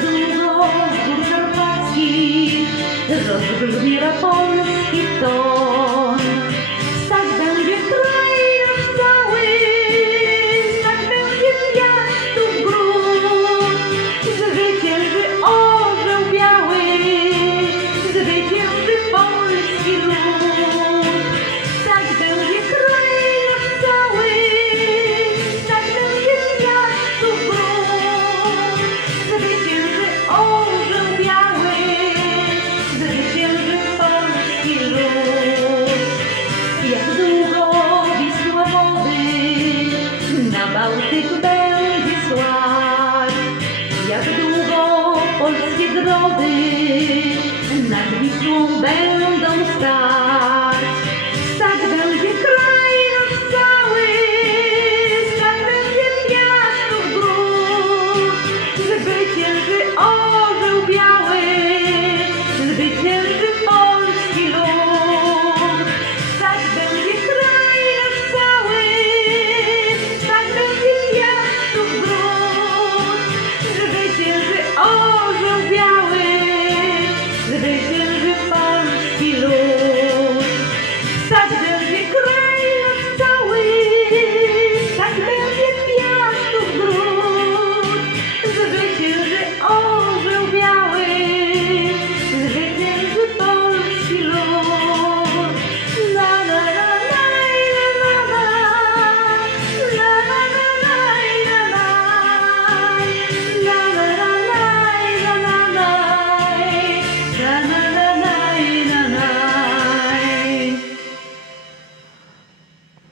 Зло буде карпатський, зовсім міра повний і то. gwałty będzie słać. Jak długo polskie grody nad Wisłą będą stać.